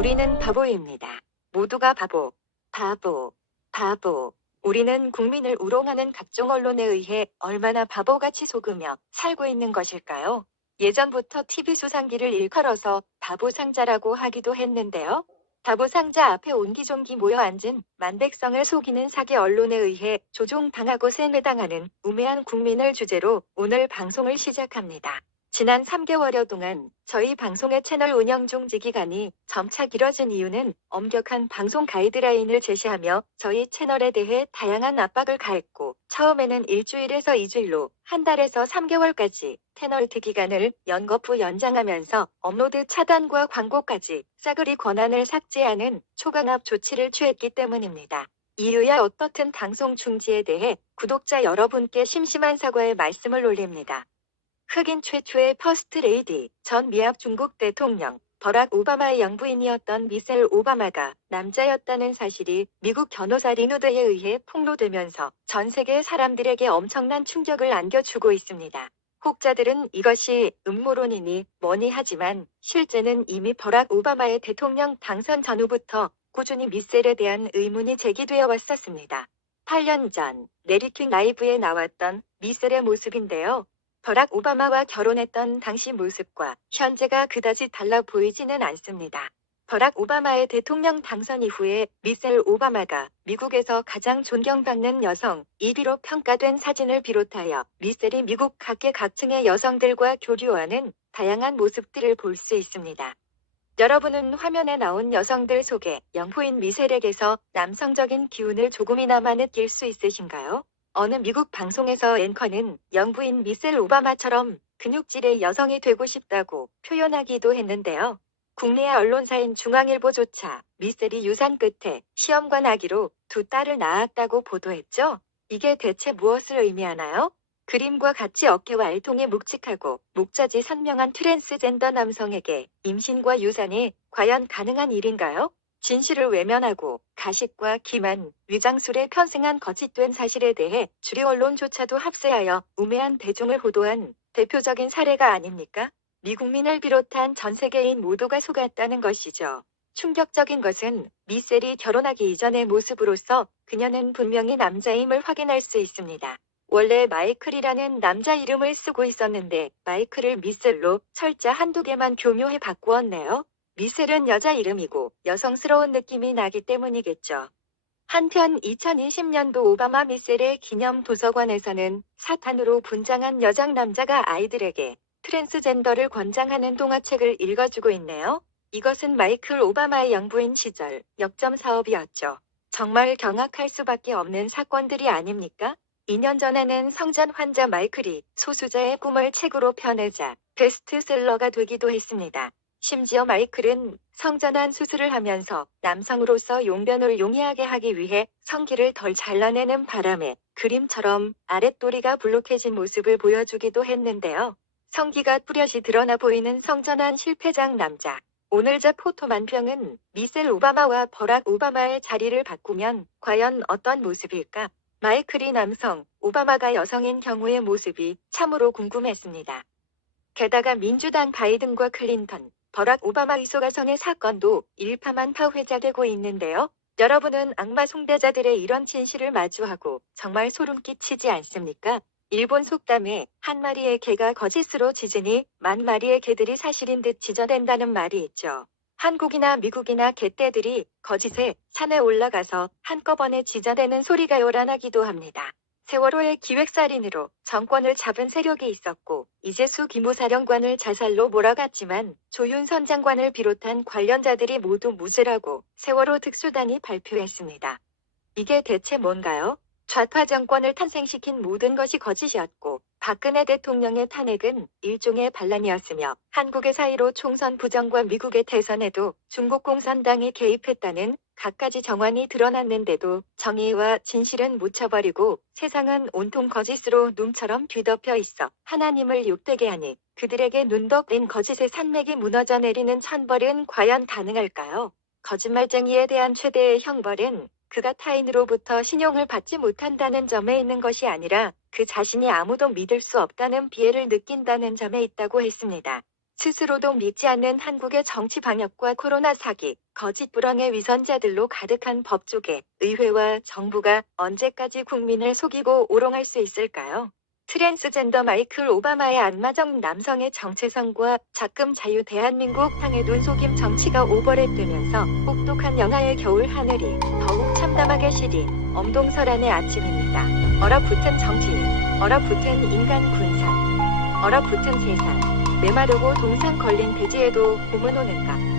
우리는 바보입니다. 모두가 바보, 바보, 바보. 우리는 국민을 우롱하는 각종 언론에 의해 얼마나 바보같이 속으며 살고 있는 것일까요? 예전부터 TV 수상기를 일컬어서 바보상자라고 하기도 했는데요. 바보상자 앞에 옹기종기 모여 앉은 만백성을 속이는 사기 언론에 의해 조종당하고 세뇌당하는 우매한 국민을 주제로 오늘 방송을 시작합니다. 지난 3개월여 동안 저희 방송의 채널 운영 중지 기간이 점차 길어진 이유는 엄격한 방송 가이드라인을 제시하며 저희 채널에 대해 다양한 압박을 가했고, 처음에는 일주일에서 2주일로 한 달에서 3개월까지 페널티 기간을 연거푸 연장하면서 업로드 차단과 광고까지 싸그리 권한을 삭제하는 초강압 조치를 취했기 때문입니다. 이유야 어떻든 방송 중지에 대해 구독자 여러분께 심심한 사과의 말씀을 올립니다. 흑인 최초의 퍼스트 레이디, 전 미합 중국 대통령 버락 오바마의 영부인이었던 미셀 오바마가 남자였다는 사실이 미국 변호사 리누드에 의해 폭로되면서 전 세계 사람들에게 엄청난 충격을 안겨주고 있습니다. 혹자들은 이것이 음모론이니 뭐니 하지만 실제는 이미 버락 오바마의 대통령 당선 전후부터 꾸준히 미셀에 대한 의문이 제기되어 왔었습니다. 8년 전 레리킹 라이브에 나왔던 미셀의 모습인데요. 버락 오바마와 결혼했던 당시 모습과 현재가 그다지 달라 보이지는 않습니다. 버락 오바마의 대통령 당선 이후에 미셀 오바마가 미국에서 가장 존경받는 여성 1위로 평가된 사진을 비롯하여 미셀이 미국 각계각층의 여성들과 교류하는 다양한 모습들을 볼 수 있습니다. 여러분은 화면에 나온 여성들 속에 영부인 미셀에게서 남성적인 기운을 조금이나마 느낄 수 있으신가요? 어느 미국 방송에서 앵커는 영부인 미셀 오바마처럼 근육질의 여성이 되고 싶다고 표현하기도 했는데요. 국내 언론사인 중앙일보조차 미셀이 유산 끝에 시험관 아기로 두 딸을 낳았다고 보도했죠. 이게 대체 무엇을 의미하나요? 그림과 같이 어깨와 알통이 묵직하고 목젖이 선명한 트랜스젠더 남성에게 임신과 유산이 과연 가능한 일인가요? 진실을 외면하고 가식과 기만, 위장술에 편승한 거짓된 사실에 대해 주류 언론조차도 합세하여 우매한 대중을 호도한 대표적인 사례가 아닙니까? 미국민을 비롯한 전 세계인 모두가 속았다는 것이죠. 충격적인 것은 미셀이 결혼하기 이전의 모습으로서 그녀는 분명히 남자임을 확인할 수 있습니다. 원래 마이클이라는 남자 이름을 쓰고 있었는데 마이클을 미셀로 철자 한두 개만 교묘히 바꾸었네요. 미셀은 여자 이름이고 여성스러운 느낌이 나기 때문이겠죠. 한편 2020년도 오바마 미셀의 기념 도서관에서는 사탄으로 분장한 여장 남자가 아이들에게 트랜스젠더를 권장하는 동화책을 읽어주고 있네요. 이것은 마이클 오바마의 영부인 시절 역점 사업이었죠. 정말 경악할 수밖에 없는 사건들이 아닙니까? 2년 전에는 성전 환자 마이클이 소수자의 꿈을 책으로 펴내자 베스트셀러가 되기도 했습니다. 심지어 마이클은 성전환 수술을 하면서 남성으로서 용변을 용이하게 하기 위해 성기를 덜 잘라내는 바람에 그림처럼 아랫도리가 불룩해진 모습을 보여주기도 했는데요. 성기가 뚜렷이 드러나 보이는 성전환 실패작 남자. 오늘자 포토 만평은 미셀 오바마와 버락 오바마의 자리를 바꾸면 과연 어떤 모습일까? 마이클이 남성, 오바마가 여성인 경우의 모습이 참으로 궁금했습니다. 게다가 민주당 바이든과 클린턴, 버락 오바마 의소가성의 사건도 일파만파 회자되고 있는데요. 여러분은 악마 숭배자들의 이런 진실을 마주하고 정말 소름 끼치지 않습니까? 일본 속담에 한 마리의 개가 거짓으로 짖으니 만 마리의 개들이 사실인 듯 짖어댄다는 말이 있죠. 한국이나 미국이나 개떼들이 거짓에 산에 올라가서 한꺼번에 짖어대는 소리가 요란하기도 합니다. 세월호의 기획살인으로 정권을 잡은 세력이 있었고 이재수 기무사령관을 자살로 몰아갔지만 조윤선 장관을 비롯한 관련자들이 모두 무죄라고 세월호 특수단이 발표했습니다. 이게 대체 뭔가요? 좌파 정권을 탄생시킨 모든 것이 거짓이었고 박근혜 대통령의 탄핵은 일종의 반란이었으며 한국의 사이로 총선 부정과 미국의 대선에도 중국 공산당이 개입했다는 갖가지 정황이 드러났는데도 정의와 진실은 묻혀버리고 세상은 온통 거짓으로 눈처럼 뒤덮여 있어 하나님을 욕되게 하니 그들에게 눈 덮인 거짓의 산맥이 무너져 내리는 천벌은 과연 가능할까요? 거짓말쟁이에 대한 최대의 형벌은 그가 타인으로부터 신용을 받지 못한다는 점에 있는 것이 아니라 그 자신이 아무도 믿을 수 없다는 비애를 느낀다는 점에 있다고 했습니다. 스스로도 믿지 않는 한국의 정치 방역과 코로나 사기, 거짓부렁의 위선자들로 가득한 법조계, 의회와 정부가 언제까지 국민을 속이고 오롱할 수 있을까요? 트랜스젠더 마이클 오바마의 안마정 남성의 정체성과 작금 자유 대한민국 향해 눈속임 정치가 오버랩되면서 혹독한 영하의 겨울 하늘이 더욱 참담하게 시린 엄동설안의 아침입니다. 얼어붙은 정치인, 얼어붙은 인간 군산, 얼어붙은 세상, 메마르고 동상 걸린 대지에도 봄은 오는가.